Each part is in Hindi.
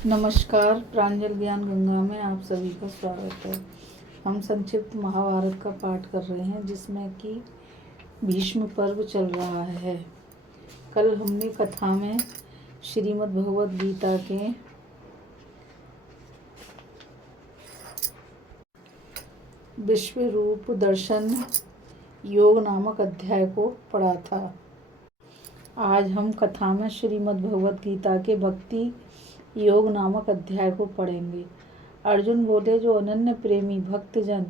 नमस्कार। प्रांजल ज्ञान गंगा में आप सभी का स्वागत है। हम संक्षिप्त महाभारत का पाठ कर रहे हैं, जिसमें कि भीष्म पर्व चल रहा है। कल हमने कथा में श्रीमद् भगवद गीता के विश्व रूप दर्शन योग नामक अध्याय को पढ़ा था। आज हम कथा में श्रीमद् भगवद गीता के भक्ति योग नामक अध्याय को पढ़ेंगे। अर्जुन बोले, जो अनन्य प्रेमी भक्तजन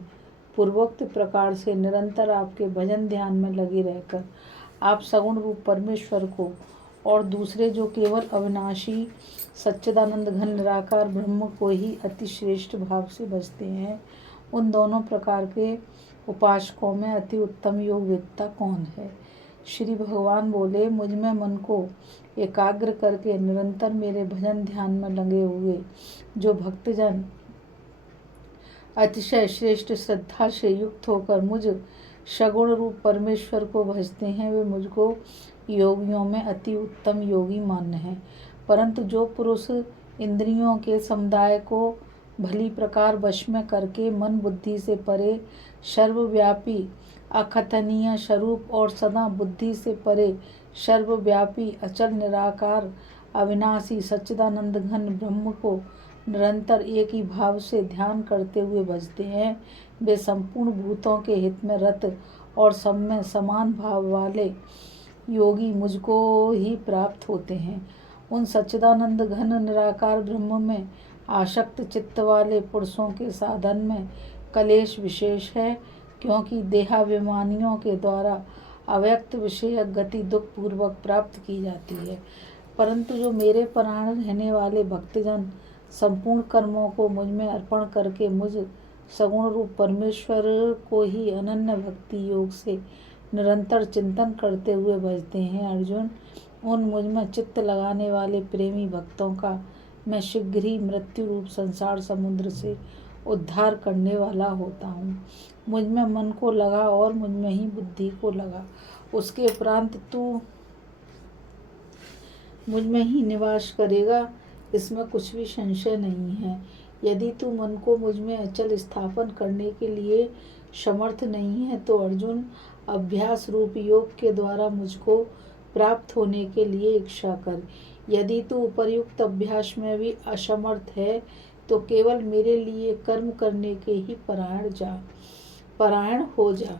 पूर्वोक्त प्रकार से निरंतर आपके भजन ध्यान में लगे रहकर आप सगुण रूप परमेश्वर को और दूसरे जो केवल अविनाशी सच्चिदानंद घन निराकार ब्रह्म को ही अति श्रेष्ठ भाव से भजते हैं, उन दोनों प्रकार के उपासकों में अति उत्तम योग वेत्ता कौन है? श्री भगवान बोले, मुझ में मन को एकाग्र करके निरंतर मेरे भजन ध्यान में लगे हुए जो भक्तजन अतिशय श्रेष्ठ श्रद्धा से युक्त होकर मुझ सगुण रूप परमेश्वर को भजते हैं, वे मुझको योगियों में अति उत्तम योगी मान्य हैं। परंतु जो पुरुष इंद्रियों के समुदाय को भली प्रकार वश में करके मन बुद्धि से परे सर्वव्यापी अकथनीय स्वरूप और सदा बुद्धि से परे सर्वव्यापी अचल निराकार अविनाशी सच्चिदानंद घन ब्रह्म को निरंतर एक ही भाव से ध्यान करते हुए भजते हैं, वे संपूर्ण भूतों के हित में रत और सब में समान भाव वाले योगी मुझको ही प्राप्त होते हैं। उन सच्चिदानंद घन निराकार ब्रह्म में आसक्त चित्त वाले पुरुषों के साधन में कलेश विशेष है, क्योंकि देहाभिमानियों के द्वारा अव्यक्त विषय गति दुख पूर्वक प्राप्त की जाती है। परंतु जो मेरे परायण रहने वाले भक्तजन संपूर्ण कर्मों को मुझ में अर्पण करके मुझ सगुण रूप परमेश्वर को ही अनन्य भक्ति योग से निरंतर चिंतन करते हुए भजते हैं, अर्जुन, उन मुझ में चित्त लगाने वाले प्रेमी भक्तों का मैं शीघ्र ही मृत्यु रूप संसार समुद्र से उद्धार करने वाला होता हूँ। मुझ में मन को लगा और मुझ में ही बुद्धि को लगा, उसके उपरांत तू मुझ में ही निवास करेगा, इसमें कुछ भी संशय नहीं है। यदि तू मन को मुझ में अचल स्थापन करने के लिए समर्थ नहीं है तो अर्जुन, अभ्यास रूप योग के द्वारा मुझको प्राप्त होने के लिए इच्छा कर। यदि तू उपर्युक्त अभ्यास में भी असमर्थ है तो केवल मेरे लिए कर्म करने के ही परायण हो जा।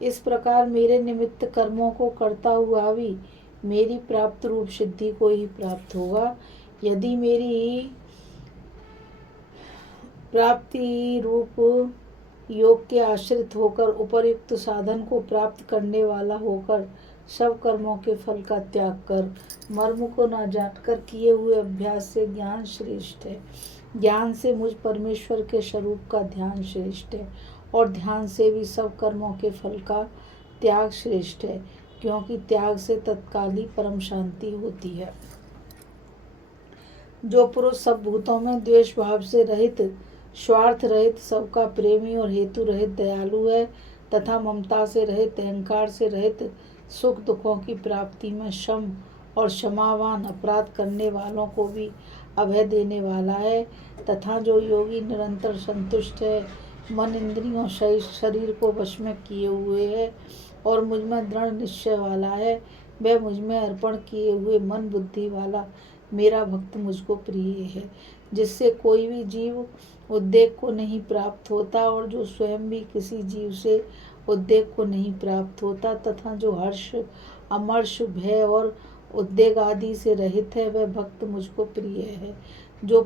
इस प्रकार मेरे निमित्त कर्मों को करता हुआ भी मेरी प्राप्त रूप सिद्धि को ही प्राप्त होगा। यदि मेरी प्राप्ति रूप योग के आश्रित होकर उपर्युक्त साधन को प्राप्त करने वाला होकर सब कर्मों के फल का त्याग कर मर्म को न जानकर किए हुए अभ्यास से ज्ञान श्रेष्ठ है। ज्ञान से मुझ परमेश्वर के स्वरूप का ध्यान श्रेष्ठ है और ध्यान से भी सब कर्मों के फल का त्याग श्रेष्ठ है, क्योंकि त्याग से तत्काल ही परम शांति होती है। जो पुरुष सब भूतों में द्वेष भाव से रहित, स्वार्थ रहित, सबका प्रेमी और हेतु रहित दयालु है तथा ममता से रहित, अहंकार से रहित, सुख दुखों की प्राप्ति में सम और क्षमावान, अपराध करने वालों को भी अभय देने वाला है तथा जो योगी निरंतर संतुष्ट है, मन इंद्रियों शरीर को वश में किए हुए है और मुझ में दृढ़ निश्चय वाला है, वह मुझ में अर्पण किए हुए मन बुद्धि वाला मेरा भक्त मुझको प्रिय है, जिससे कोई भी जीव उद्वेग को नहीं प्राप्त होता और जो स्वयं भी किसी जीव से उद्वेग को नहीं प्राप्त होता तथा जो हर्ष, अमर्ष, भय और उद्वेग आदि से रहित है, वह भक्त मुझको प्रिय है। जो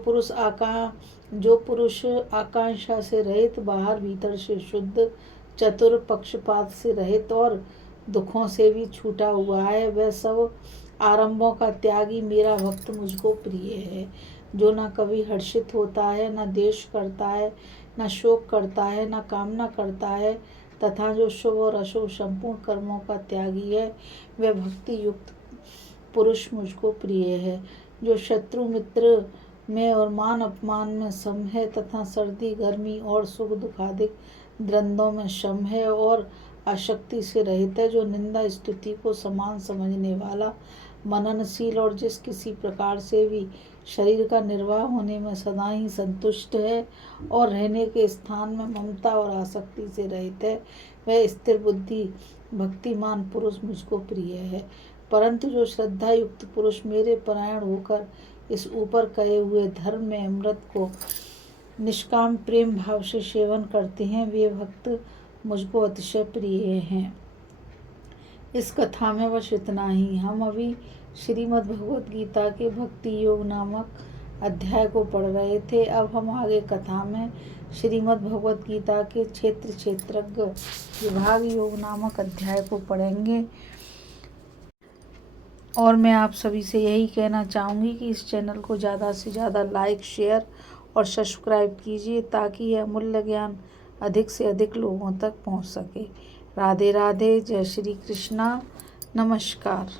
पुरुष आकांक्षा से रहित, बाहर भीतर से शुद्ध, चतुर, पक्षपात से रहित और दुखों से भी छूटा हुआ है, वह सब आरंभों का त्यागी मेरा भक्त मुझको प्रिय है। जो न कभी हर्षित होता है, न द्वेष करता है, न शोक करता है, न कामना करता है तथा जो शुभ और अशुभ संपूर्ण कर्मों का त्यागी है, वह भक्ति युक्त पुरुष मुझको प्रिय है। जो शत्रु मित्र में और मान अपमान में सम है तथा सर्दी गर्मी और सुख दुखादिक द्वंद्वों में सम है और आसक्ति से रहित है, जो निंदा स्तुति को समान समझने वाला, मननशील और जिस किसी प्रकार से भी शरीर का निर्वाह होने में सदा ही संतुष्ट है और रहने के स्थान में ममता और आसक्ति से रहित है, वह स्थिर बुद्धि भक्तिमान पुरुष मुझको प्रिय है। परंतु जो श्रद्धा युक्त पुरुष मेरे परायण होकर इस ऊपर कहे हुए धर्म में अमृत को निष्काम प्रेम भाव से सेवन करते हैं, वे भक्त मुझको अतिशय प्रिय हैं। इस कथा में बस इतना ही। हम अभी श्रीमद् भगवत गीता के भक्ति योग नामक अध्याय को पढ़ रहे थे। अब हम आगे कथा में श्रीमद् भगवत गीता के क्षेत्रज्ञ विभाग योग नामक अध्याय को पढ़ेंगे। और मैं आप सभी से यही कहना चाहूँगी कि इस चैनल को ज़्यादा से ज़्यादा लाइक, शेयर और सब्सक्राइब कीजिए, ताकि यह अमूल्य ज्ञान अधिक से अधिक लोगों तक पहुँच सके। राधे राधे। जय श्री कृष्णा। नमस्कार।